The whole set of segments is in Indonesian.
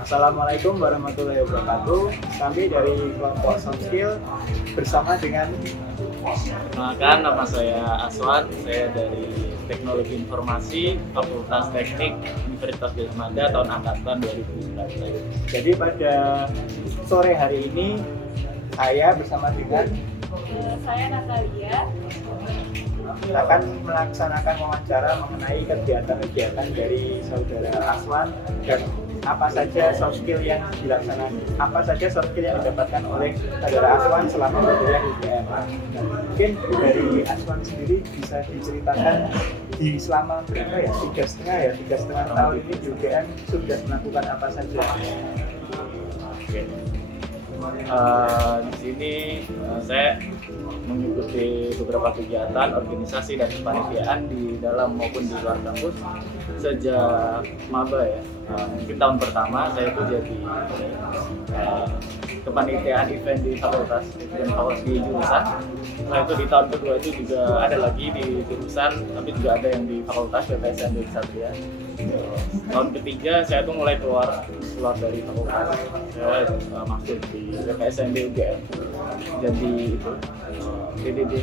Assalamualaikum warahmatullahi wabarakatuh. Kami dari kelompok Soft Skill bersama dengan Perkenalkan, nama saya Aswan, saya dari Teknologi Informasi, Fakultas Teknik Universitas Gadjah Mada tahun angkatan 2019. Jadi pada sore hari ini saya bersama dengan Saya Natalia. akan melaksanakan wawancara mengenai kegiatan-kegiatan dari saudara Aswan dan apa saja soft skill yang dilaksanakan, apa saja soft skill yang didapatkan oleh saudara Aswan selama berkuliah di UGM. Nah, mungkin dari Aswan sendiri bisa diceritakan di selama berapa ya, 3,5 tahun ini di UGM sudah melakukan apa saja. Oke. Di sini saya mengikuti beberapa kegiatan organisasi dan kepanitiaan di dalam maupun di luar kampus sejak maba ya. Mungkin tahun pertama saya itu jadi kepanitiaan event di fakultas di jurusan. Setelah itu di tahun kedua itu juga ada lagi di jurusan, tapi juga ada yang di fakultas PPSN di Satria. Tahun ketiga saya tuh mulai keluar dari fakultas, saya masuk di PPSN di UGM jadi itu DDD.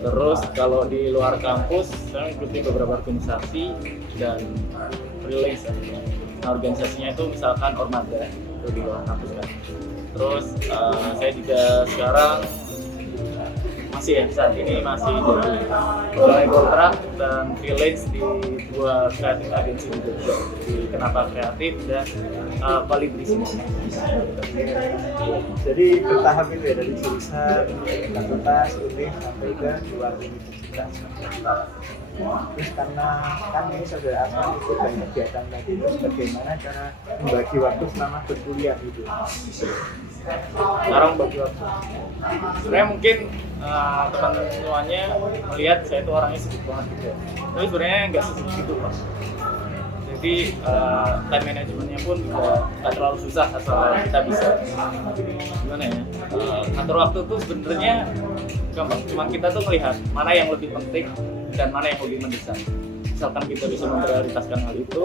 Terus kalau di luar kampus saya mengikuti beberapa organisasi dan freelance. Nah, organisasinya itu misalkan Ormada itu di luar kampus kan. Terus saya juga sekarang saat ini masih jadi pegawai kontrak dan freelance di dua kreatif agensi juga, di Kenapa Kreatif dan Kolibri sini. Jadi bertahap itu ya, dari jurusan, fakultas, univ sampai ke luar universitas. Terus karena kan ini saudara Aswan ikut banyak kegiatan tadi, terus bagaimana cara membagi waktu selama berkuliah gitu? Sekarang bagi waktu sebenarnya mungkin teman-teman semuanya melihat saya itu orangnya sibuk banget gitu ya, tapi sebenarnya nggak sesibuk itu Pak. Jadi time managementnya pun juga nggak terlalu susah asal kita bisa gimana ya, ngatur waktu tuh sebenarnya gampang, cuma kita tuh melihat mana yang lebih penting dan mana yang lebih mendesak. Misalkan kita bisa memprioritaskan hal itu,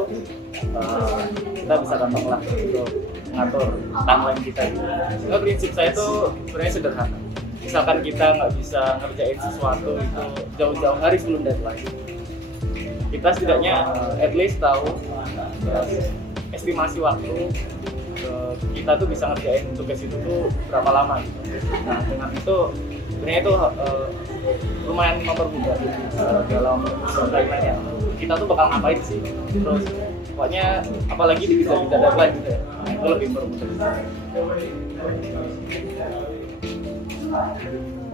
kita bisa gampang lah untuk mengatur timeline kita gitu. Nah, prinsip saya itu sebenarnya sederhana. Misalkan kita nggak bisa ngerjain sesuatu itu jauh-jauh hari sebelum deadline, kita setidaknya at least tahu estimasi waktu kita tuh bisa ngerjain tugas itu tuh berapa lama gitu. Nah, dengan itu sebenarnya itu lumayan mempermudah dalam timeline ya. Kita tuh bakal ngapain sih, terus pokoknya apalagi dikejar-kejar deadline gitu ya, itu lebih mempermudah.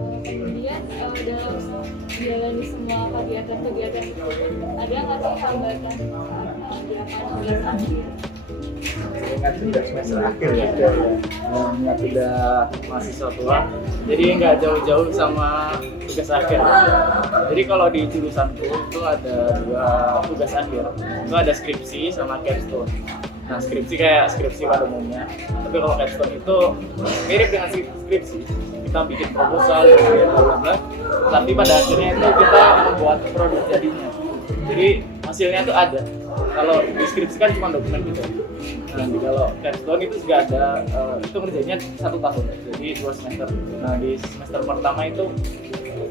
Kemudian dalam menjalani semua kegiatan-kegiatan itu ada nggak sih hambatan tugas akhir? Ingat sudah semester akhir ya, Ingat sudah mahasiswa tua, jadi nggak jauh-jauh sama tugas akhir. Jadi kalau di jurusanku itu ada dua tugas akhir, itu ada skripsi sama capstone. Nah, skripsi kayak skripsi pada umumnya, tapi kalau capstone itu mirip dengan skripsi. Kita bikin proposal, bla bla bla, tapi pada akhirnya itu kita membuat produk jadinya. Jadi hasilnya itu ada. Kalau deskripsi kan cuma dokumen gitu. Nah, kalau capstone itu juga ada, itu ngerjainnya 1 tahun, jadi 2 semester. Nah, di semester pertama itu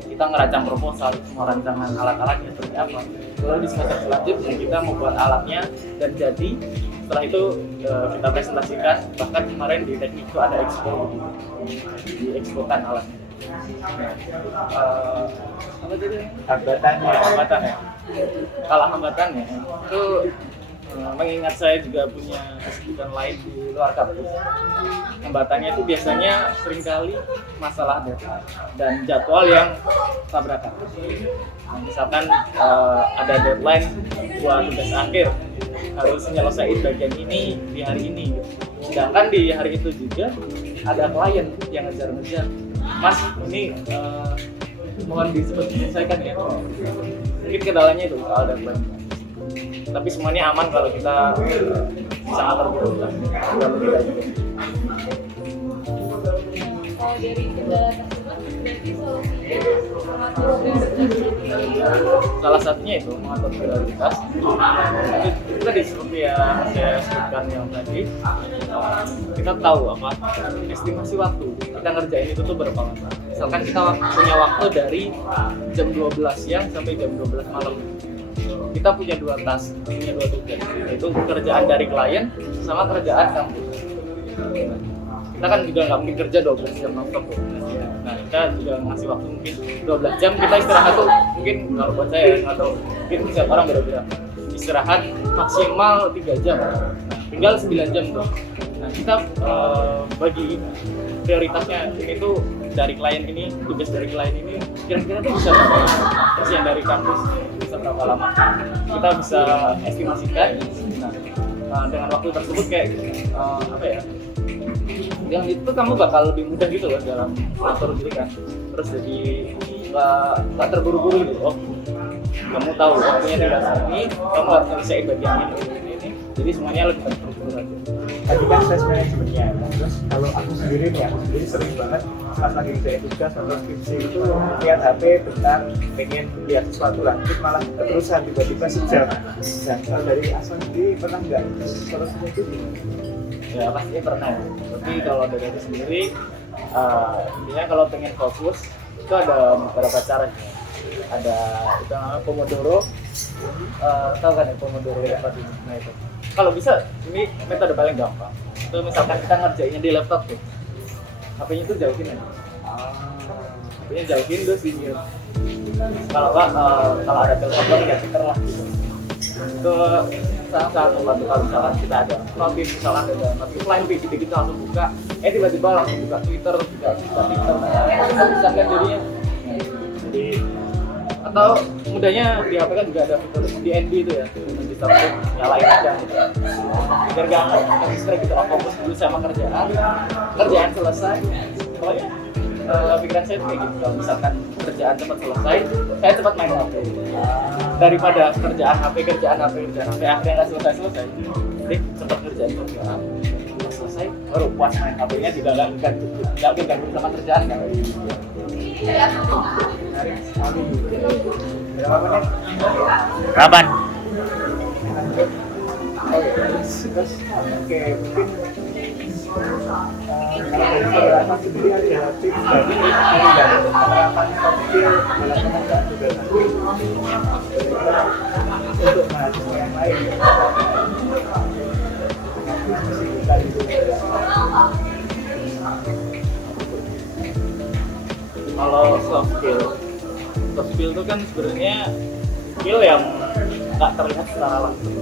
kita ngerancang proposal, semua rancangan alat-alatnya seperti apa. Lalu di semester selanjutnya kita membuat alatnya dan jadi. Setelah itu kita presentasikan, bahkan kemarin di teknik itu ada expo gitu, diexpokan alatnya. Apa tadi? Hambatan ya. Kalau hambatannya itu mengingat saya juga punya kesibukan lain di luar kampus. Hambatannya itu biasanya seringkali masalah deadline dan jadwal yang tabrakan. Nah, misalkan ada deadline buat tugas akhir, harus menyelesaikan bagian ini di hari ini gitu. Sedangkan di hari itu juga ada klien yang ngejar-ngejar, Mas ini mohon diselesaikan ya. Mungkin kendalanya itu soal deadline. Tapi semuanya aman kalau kita bisa ngatur dulu lah. Kalau dari kendala tersebut berarti solusinya mengatur prioritas. Salah satunya itu mengatur prioritas. Itu tadi seperti yang saya sebutkan yang tadi, kita tahu apa estimasi waktu kita ngerjain itu tuh berapa lama. Misalkan kita punya waktu dari jam 12 siang sampai jam 12 malam. Kita punya dua task, punya dua tugas, yaitu kerjaan dari klien sama kerjaan kampus. Kita kan juga nggak mungkin kerja 12 jam nonstop. Nah, kita juga ngasih waktu mungkin 12 jam, kita istirahat tuh mungkin kalau buat saya atau mungkin setiap orang beda-beda. Istirahat maksimal 3 jam, tinggal 9 jam tuh. Nah, kita bagi prioritasnya ini tuh dari klien ini, tugas dari klien ini kira-kira tuh bisa berapa lama, terus yang dari kampus bisa berapa lama, kita bisa estimasikan. Nah, dengan waktu tersebut kayak apa ya, yang itu kamu bakal lebih mudah gitu loh dalam atur gitu kan, terus jadi nggak terburu-buru gitu. Oh, kamu tahu waktunya tinggal segini, kamu harus ngerjain bagian ini, jadi semuanya lebih terburu-buru aja. Tadi kan stress manajemennya, terus kalau aku sendiri nih, aku sendiri sering banget pas lagi ngerjain tugas atau skripsi itu lihat HP bentar, pengen lihat sesuatu lah, terus malah keterusan tiba-tiba sejam. Nah, kalau dari Aswan sendiri pernah nggak solusinya itu? Ya pastinya pernah ya. Tapi kalau dari aku sendiri, intinya kalau pengen fokus itu ada beberapa cara. Ada itu namanya Pomodoro, tahu kan ya Pomodoro ya tadi. Nah itu. Kalau bisa ini metode paling gampang. Itu misalkan kita ngerjainnya di laptop tuh, HP-nya tuh jauhin aja. HP-nya jauhin terus di mute. Kalau nggak, kalau ada telepon ya Twitter lah gitu. Itu sangat membantu kalau misalkan kita ada notif, misalkan ada notif lain gitu kita langsung buka, tiba-tiba langsung buka Twitter, buka TikTok, kita bisa kan jadinya. Jadi atau mudahnya di HP kan juga ada fitur DND itu ya, bisa nyalain aja gitu. Biar gak distract gitu, fokus dulu sama kerjaan selesai. Pokoknya pikiran saya tuh kayak gitu, kalau misalkan kerjaan cepat selesai, saya cepat main HP. Daripada kerjaan HP, akhirnya nggak selesai. Jadi cepat kerjaan selesai, baru puas main HP-nya juga nggak ganggu sama kerjaan kan. Berapa menit? Kapan? Terus, oke, mungkin kalau dari Aswan sendiri ada tips dari penerapan soft skill dalam pengerjaan tugas untuk mahasiswa yang lain. Kalau soft skill itu kan sebenarnya skill yang nggak terlihat secara langsung.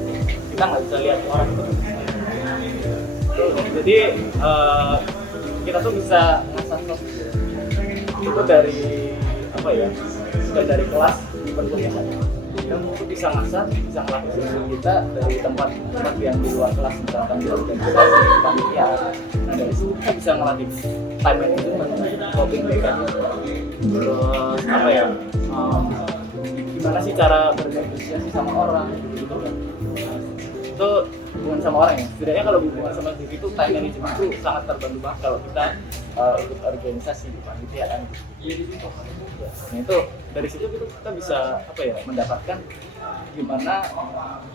Kita nggak bisa lihat orang itu. Jadi kita tuh bisa ngasah soft skill itu dari apa ya? Bukan dari kelas di perkuliahan. Kita bisa ngasah, bisa ngelatih skill kita dari tempat yang di luar kelas, misalkan di organisasi, kepanitiaan. Nah dari situ kita bisa ngelatih time management, coping mechanism, terus apa ya? Gimana sih cara bernegosiasi sama orang gitu kan? Itu hubungan sama orang ya. Setidaknya kalau hubungan sama diri itu time management itu sangat terbantu banget kalau kita ikut organisasi di kepanitiaan. Nah itu dari situ kita bisa apa ya, mendapatkan gimana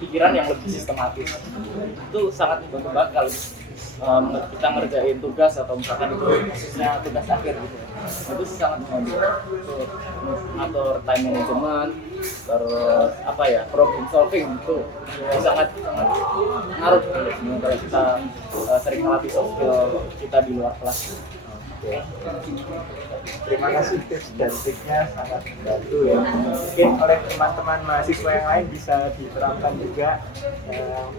pikiran yang lebih sistematis. Itu sangat membantu banget kalau kita ngerjain tugas atau misalkan itu khususnya tugas akhir gitu. Itu sangat membantu ngatur time management, terus apa ya, problem solving itu sangat ngaruh kalau kita sering melatih soft skill kita di luar kelas. Terima kasih tips dan triknya, sangat membantu ya. Mungkin oleh teman-teman mahasiswa yang lain bisa diterapkan juga.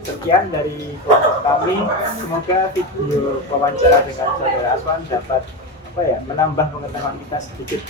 Sekian dari kelompok kami. Semoga video wawancara dengan saudara Aswan dapat menambah pengetahuan kita sedikit.